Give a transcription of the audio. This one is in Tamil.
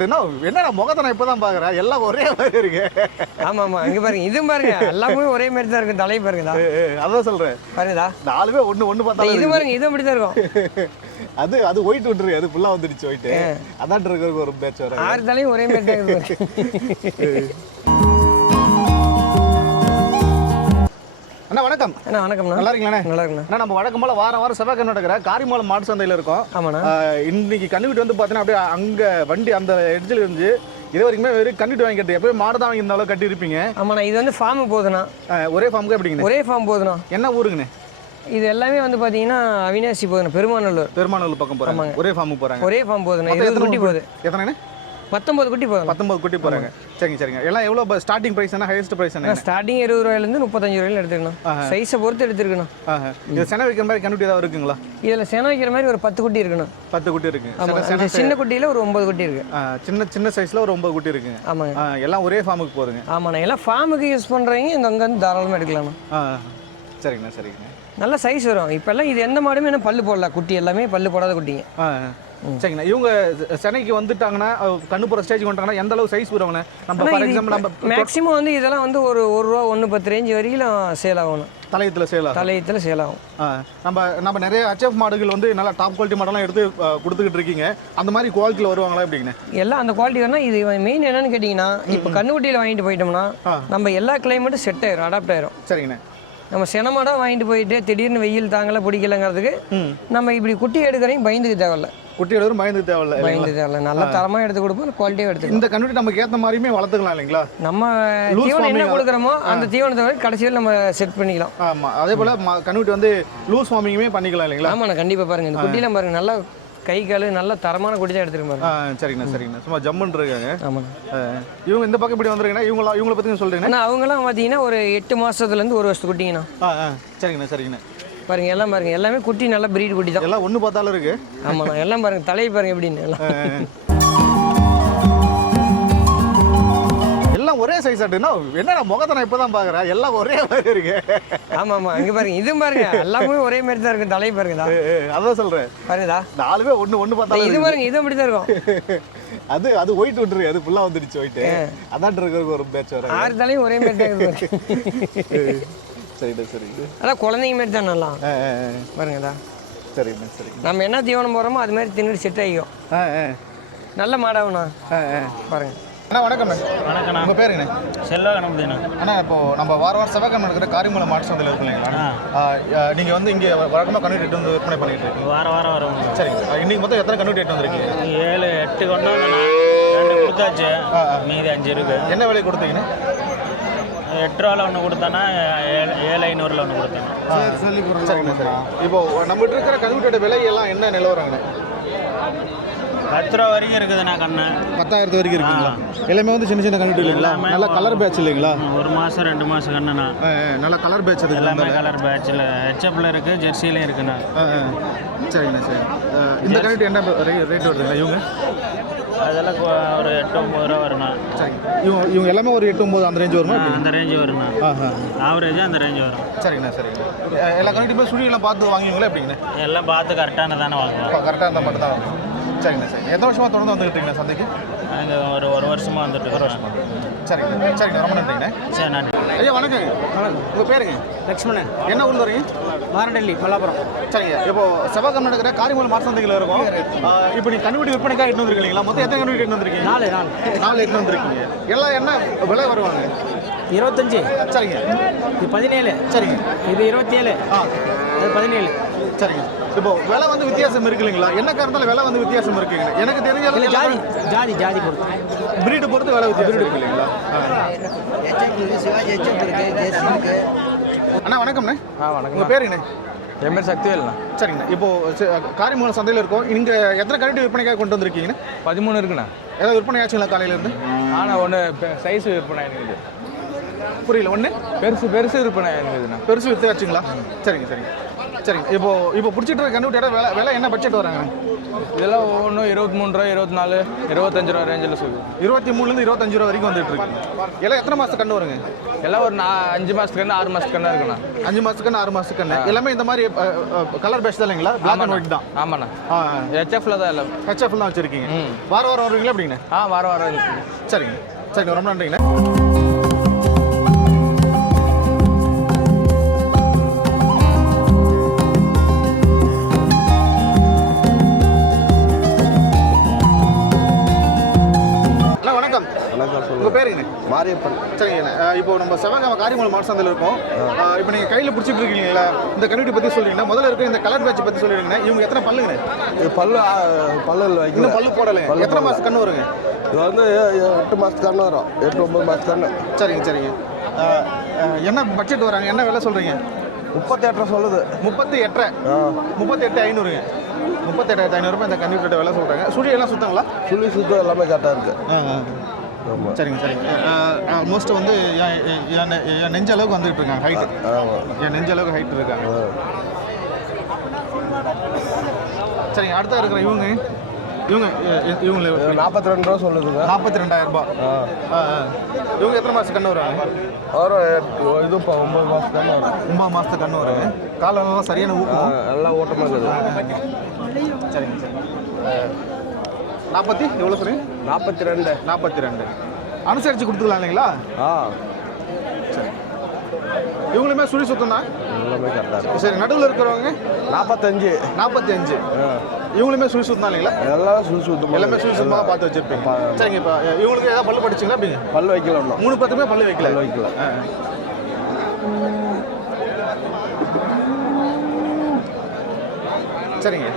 சைஸ்னா என்னடா முகத்தை நான் இப்பதான் பாக்குறேன், எல்லாம் ஒரே மாதிரி இருக்கு. ஆமா ஆமா, இங்க பாருங்க, இது பாருங்க, எல்லாமே ஒரே மாதிரி தான் இருக்கும். தலை பாருங்கடா, அதான் சொல்றேன் பாருங்கடா, நாலுமே ஒண்ணு பார்த்தா இது பாருங்க, இது அப்படி தான் இருக்கும். அது ஒயிட் விட்டுருக்கு, அது ஃபுல்லா வந்துடுச்சு ஒயிட். அதான் இருக்கிறதுக்கு ஒரு பேட்ச் வர 6 தலையும் ஒரே மாதிரி தான் இருக்கு. அண்ணா வணக்கம். அண்ணா வணக்கம்ண்ணா. நல்லா இருக்கீங்களா? நல்லா இருக்குண்ணா. அண்ணா நம்ம வழக்கம் போல வாரம் செவ்வாய்க்கிழமை நடக்கிற காரிமங்கலம் மாட்டு சந்தையில் இருக்கோம். ஆமாண்ணா. இன்னைக்கு கன்னுக்குட்டி வந்து பார்த்தீங்கன்னா அப்படியே அங்கே வண்டி அந்த எட்ஜில் இருந்து இது வரைக்குமே வெறும் கன்னுக்குட்டி வாங்கி கட்டி எப்போயும் மாடு தான் வாங்கி இருந்தாலும் கட்டி இருப்பீங்க. ஆமாண்ணா, இது வந்து ஃபார்ம் போகுதுண்ணா. ஒரே ஃபார்முக்கு எப்படிங்க? ஒரே ஃபார்ம் போகுதுண்ணா. என்ன ஊருங்கண்ணே? இது எல்லாமே வந்து பார்த்தீங்கன்னா அவினாசி போகுதுண்ணா, பெருமாநல்லூர் பக்கம் போகிறாங்க. ஒரே ஃபார்முக்கு போகிறாங்க. ஒரே ஃபார்ம் போகுதுண்ணா. 20 குட்டி போகுது. எத்தனை? 19 குட்டி போகுது. 19 குட்டி போகிறாங்க. சரிங்க. எல்லாம் எவ்வளோ ஸ்டார்டிங் ப்ரைஸ் என்ன, ஹையஸ்ட் ப்ரைஸ் என்ன? ஸ்டார்டிங் 20 ரூபாயிலேருந்து 35 ரூபாயில எடுத்துக்கணும். சைஸை பொறுத்து எடுத்துருக்கணும். இது செனை வைக்கிற மாதிரி கன்னுட்டி ஏதாவது இருக்குங்களா? இதில் செனை வைக்கிற மாதிரி ஒரு 10 குட்டி இருக்கணும். 10 குட்டி இருக்கு. சின்ன குட்டியில் ஒரு 9 குட்டி இருக்கு. சின்ன சைஸில் ஒரு 9 குட்டி இருக்குங்க. ஆமாங்க. எல்லாம் ஒரே ஃபார்முக்கு போகுதுங்க. ஆமாண்ணா, எல்லாம் ஃபார்முக்கு யூஸ் பண்ணுறவங்க இங்கே அங்கே வந்து தாராளமாக எடுக்கலாம்ண்ணா. சரிங்கண்ணா. நல்ல சைஸ் வரும். இப்போல்லாம் இது எந்த மாடுமே என்ன பல்லு போடல, குட்டி எல்லாமே பல்லு போடாத குட்டிங்க. சரிங்கண்ணா. இவங்க சென்னைக்கு வந்துட்டாங்கன்னா கண்ணு போகிற ஸ்டேஜ் வந்துட்டாங்கன்னா எந்த அளவு சைஸ் வருவாங்கண்ணே? நம்ம ஃபார் எக்ஸாம்பிள் நம்ம மேக்ஸிமம் வந்து இதெல்லாம் வந்து ஒரு ரூபா 1.10 ரேஞ்ச் வரைக்கும் சேல் ஆகணும். தலையத்தில் சேல் ஆகும். நம்ம நிறைய HF மாடுகள் வந்து நல்லா டாப் குவாலிட்டி மாடெல்லாம் எடுத்து கொடுத்துக்கிட்டு இருக்கீங்க. அந்த மாதிரி குவாலிட்டியில் வருவாங்களா எப்படிங்கண்ணே? எல்லாம் அந்த குவாலிட்டி வரணும். இது மெயின் என்னன்னு கேட்டிங்கன்னா, இப்போ கண்ணுக்குட்டியில் வாங்கிட்டு போயிட்டோம்னா நம்ம எல்லா கிளைமேட்டும் செட் ஆயிரும், அடாப்ட் ஆயிரும். சரிங்கண்ணே. நம்ம சினமாடாக வாங்கிட்டு போயிட்டு திடீர்னு வெயில் தாங்கல பிடிக்கலங்கிறதுக்கு நம்ம இப்படி குட்டி எடுக்கிறதையும் பயந்துக்கு தேவையில்ல. குட்டி எடுக்கிற பயந்துக்கு தேவையில்ல. நல்லா தரமாக எடுத்து கொடுப்போம், குவாலிட்டியாக எடுத்து. இந்த கன்னுட்டி நமக்கு ஏற்ற மாதிரியுமே வளர்த்துக்கலாம் இல்லைங்களா? நம்ம தீவனம் என்ன கொடுக்குறோமோ அந்த தீவனத்தை வரை கடைசியில் நம்ம செட் பண்ணிக்கலாம். ஆமாம், அதே போல் கன்னுட்டி வந்து லூஸ் ஃபார்மிங்குமே பண்ணிக்கலாம் இல்லைங்களா? ஆமாண்ணா, கண்டிப்பாக பாருங்கள், இந்த குட்டிலாம் பாருங்கள், நல்லா கை கால் நல்ல தரமான குட்டி தான் எடுத்துருப்பாங்க. சரிங்கண்ணா. சும்மா ஜம்முன்னு இருக்காங்க. ஆமாண்ணா. இவங்க இந்த பக்கம் இப்படி வந்துருக்கீங்கன்னா இவங்களை பற்றி சொல்கிறீங்கன்னா அவங்களாம் பார்த்தீங்கன்னா ஒரு 8 மாதத்துலேருந்து 1 வருஷத்து குட்டிங்கண்ணா. சரிங்கண்ணா. பாருங்க, எல்லாம் பாருங்க, எல்லாமே குட்டி நல்ல பிரீட் குட்டி தான். எல்லாம் ஒன்று பார்த்தாலும் இருக்கு. ஆமாண்ணா, எல்லாம் பாருங்க, தலையை பாருங்க எப்படின்னு. எல்லாம் ஒரே சைஸ் ஆட்டுன்னா என்னடா முகத்தை நான் இப்பதான் பாக்குறேன், எல்லாம் ஒரே மாதிரி இருக்கு. ஆமா, இங்க பாருங்க, இதுவும் பாருங்க, எல்லாமே ஒரே மாதிரி தான் இருக்கும். தலை பாருங்கடா, அதான் சொல்றேன் பாருங்கடா, நாலுமே ஒண்ணு பார்த்தா இது பாருங்க, இது அப்படி தான் இருக்கும். அது ஒயிட் விட்டுருக்கு, அது ஃபுல்லா வந்துடுச்சு ஒயிட். அதான் இருக்கிறதுக்கு ஒரு பேட்ச் வர 6 தலையும் ஒரே மாதிரி தான் இருக்கு. சரி. அதான் குழந்தைங்க மாதிரி தான் நல்லா பாருங்கடா. சரி. நம்ம என்ன தீவனம் போறோமோ அது மாதிரி தின்னு செட் ஆகிக்கும். நல்ல மாடாகண்ணா. பாருங்க அண்ணா வணக்கம். உங்கள் பேர் என்ன? செல்வகணபதிண்ணா. அண்ணா இப்போ நம்ம வாரம் செவ்வாய்க்கிழமை நடக்கிற காரிமங்கலம் மாட்டு சந்தையில் இருக்கு இல்லைங்களா? நீங்கள் வந்து இங்கே வழக்கமாக கன்னுட்டி எட்டு வந்து விற்பனை பண்ணிட்டு இருக்கீங்க. வாரம் வரும். சரிங்க. இன்னைக்கு மொத்தம் எத்தனை கன்னுட்டி எட்டு வந்துருக்கீங்க? 7-8 கொண்டு வந்தேண்ணா. 2 கொடுத்தாச்சு, மீதி 5 இருக்கு. என்ன விலை கொடுத்தீங்கண்ணே? 8 ரூபாவில் ஒன்று கொடுத்தேன்னா 7,500 ஒன்று கொடுத்தேன். சரிங்கண்ணா. இப்போ நம்மகிட்ட இருக்கிற கன்னுட்டியோட விலையெல்லாம் என்ன நிலவரங்கண்ணே? 10 ரூபா வரைக்கும் இருக்குதுண்ணா கண்ணு. 10,000 வரைக்கும் இருக்குங்களா? எல்லாமே வந்து சின்ன கன்னுட்டி இல்லைங்களா? நல்ல கலர் பேட்ச் இல்லைங்களா? 1 மாதம் 2 மாதம் கண்ணுண்ணா. நல்ல கலர் பேட்ச் இருக்கு. எல்லாமே கலர் பேட்சில் HFல இருக்குது, ஜெர்சிலையும் இருக்குண்ணா. சரிங்கண்ணா. இந்த கன்னுட்டி என்ன ரேட் வருதுங்களா இவங்க? அதெல்லாம் ஒரு 8-9 ரூபா வருண்ணா. சரி. இவங்க எல்லாமே ஒரு 8-9 அந்த ரேஞ்ச் வருமா? அந்த ரேஞ்சு வருண்ணா. ஆவரேஜாக அந்த ரேஞ்சு வரும். சரிங்கண்ணா. எல்லா கன்னுட்டியுமே சுழியெல்லாம் பார்த்து வாங்குவீங்களா எப்படிங்கண்ணா? எல்லாம் பார்த்து கரெக்டான தானே வாங்குவோம். கரெக்டாக இருந்தால் மட்டும் தான் வாங்குவோம். சரிங்கண்ணா. எத்தனை வருஷமாக தொடர்ந்து வந்துக்கிட்டீங்கண்ணா சந்தைக்கு? நாங்கள் ஒரு வருஷமாக வந்துட்டு. 1 வருஷமா. சரிங்க. ரொம்ப நன்றிங்கண்ணா. சரி, நன்றி. ஐயா வணக்கம். உங்கள் பேருங்க? லக்ஷ்மணன். என்ன ஊரில் வரீங்க? மாரண்டல்லி, மல்லாபுரம். சரிங்க. இப்போ செவ்வாய்க்கிழமை நடக்கிற காரிமங்கலம் மாட்டு சந்தையில் இருக்கும். இப்போ நீங்கள் கன்னுட்டி விற்பனைக்காக எட்டு வந்துருக்கீங்களா? மொத்தம் எத்தனை கன்னுட்டி எட்டு வந்துருக்கீங்க? 4 எட்டு வந்துருக்கீங்க. எல்லாம் என்ன விலை வருவாங்க? 25. சரிங்க. இது 17. சரிங்க. இது 27. அது 17. சரிங்க. இப்போ விலை வந்து வித்தியாசம் இருக்கு இல்லைங்களா? என்ன காரணத்தால் விலை வந்து வித்தியாசம் இருக்குங்க? எனக்கு தெரிஞ்ச ஜாதி பொறுத்து, பிரீடு பொறுத்து விலை வித்தியாசம் இருக்கு இல்லைங்களா? அண்ணா வணக்கம்ண்ணே. வணக்கம். உங்கள் பேர் என்ன? என் பேர் சக்திவேல்ண்ணா. சரிங்கண்ணா. இப்போ காரிமங்கலம் சந்தையில் இருக்கோம். இங்கே எத்தனை கன்னுட்டி விற்பனைக்காக கொண்டு வந்திருக்கீங்கண்ணா? 13 இருக்குண்ணா. ஏதாவது விற்பனை ஆச்சுங்களா காலையிலேருந்து? ஆனால் ஒன்று சைஸ் விற்பனை இருக்குது. புரியல. ஒன்று பெருசு விற்பனை இருக்குதுண்ணா. பெருசு விற்று ஆச்சுங்களா? சரிங்க. சரிங்க. இப்போ பிடிச்சிட்டு இருக்க கண்டுபிடியோட விலை என்ன பட்ஜெட் வராங்க? இதெல்லாம் ஒவ்வொன்றும் 23 ரூபா, 24, 25 ரூபா ரேஞ்சில் சொல்லுது. 23லேருந்து 25 ரூபா வரைக்கும் வந்துட்டு இருக்கு. எல்லாம் எத்தனை மாதத்துக்கு கண்ணு வருங்க? எல்லாம் ஒரு 5 மாதத்துக்கு கண்ணு, 6 மாதத்துக்கு கண்ணா இருக்குண்ணா. 5 மாதத்துக்கு கண்ணு, 6 மாதத்துக்கு கண்ணு எல்லாமே இந்த மாதிரி கலர் பேஸ் தான் இல்லைங்களா? பிளாக் அண்ட் ஒயிட் தான். ஆமாண்ணா, ஹெச்எஃப்ல தான் எல்லாம். ஹெச்எஃப் தான் வச்சிருக்கீங்க. வாரம் வருவீங்களா அப்படிங்க? வாரம் இருக்கு. சரிங்க சரிங்க, ரொம்ப நன்றிங்கண்ணா. வணக்கம். உங்க பேருங்க? மாரியப்பன். சரிங்க. இப்போ நம்ம சிவகாம காரியமலை மாசந்தில் இருக்கோம். இப்போ நீங்கள் கையில் பிடிச்சிட்டு இருக்கீங்களா? இந்த கண்டுபிடி பற்றி சொல்றீங்கன்னா முதல்ல இருக்க இந்த கலர் பேட்ச் பற்றி சொல்லிடுங்க. இவங்க எத்தனை பல்லுங்க? பல்லு இன்னும் பல்லு போடலைங்க. எத்தனை மாதம் கண்ணு வருங்க? இது வந்து 8 மாதத்துக்கு கண்ணு வரும். 8-9 மாதத்துக்கு கண்ணு. சரிங்க சரிங்க. என்ன பட்ஜெட் வராங்க? என்ன விலை சொல்கிறீங்க? 38 சொல்லுது. 38. 38,500ங்க. 38,500 இந்த கண்டுபிடிட்ட விலை சொல்கிறாங்க. சுழி எல்லாம் சுத்தங்களா? சுழி சுத்தம் எல்லாமே கரெக்டாக இருக்கு. சரிங்க சரிங்க. ஆல்மோஸ்ட் வந்து என் நெஞ்ச அளவுக்கு வந்துகிட்டு இருக்காங்க ஹைட்டு. என் நெஞ்ச அளவுக்கு ஹைட் இருக்காங்க. சரிங்க. அடுத்த இருக்கிற இவங்க 42 ரூபா சொல்லுதுங்க. 42,000 ரூபாய். இவங்க எத்தனை மாதம் கண்ணு வருவாங்க? இது 9 மாதத்துக்கு கண்ணு வரும். 9 மாதத்துக்கு கண்ணு வருங்க. காலெல்லாம் சரியான ஊக்கம். எல்லாம் ஓட்டமாக இருக்குது. சரிங்க சரி. 40 எவ்வளோ சொல்றீங்க? 42. அனுசரித்து கொடுத்துக்கலாம் இல்லைங்களா? சரி. இவங்களுமே சுழி சுத்தம் தான். எல்லாமே கரெக்டாக இருக்கு. சரி. நடுவில் இருக்கிறவங்க 45. இவங்களுமே சுழி சுத்தம் தான் இல்லைங்களா? எல்லாம் சுழி சுத்தம். எல்லாமே சுழி சுத்தமாக பார்த்து வச்சிருப்பீங்க. சரிங்க. இப்போ இவங்களுக்கு ஏதாவது பல்லு படிச்சிங்களா அப்படிங்க? பல்லு வைக்கல ஒன்றும். 3 பத்துமே பல்லு வைக்கல. சரிங்க.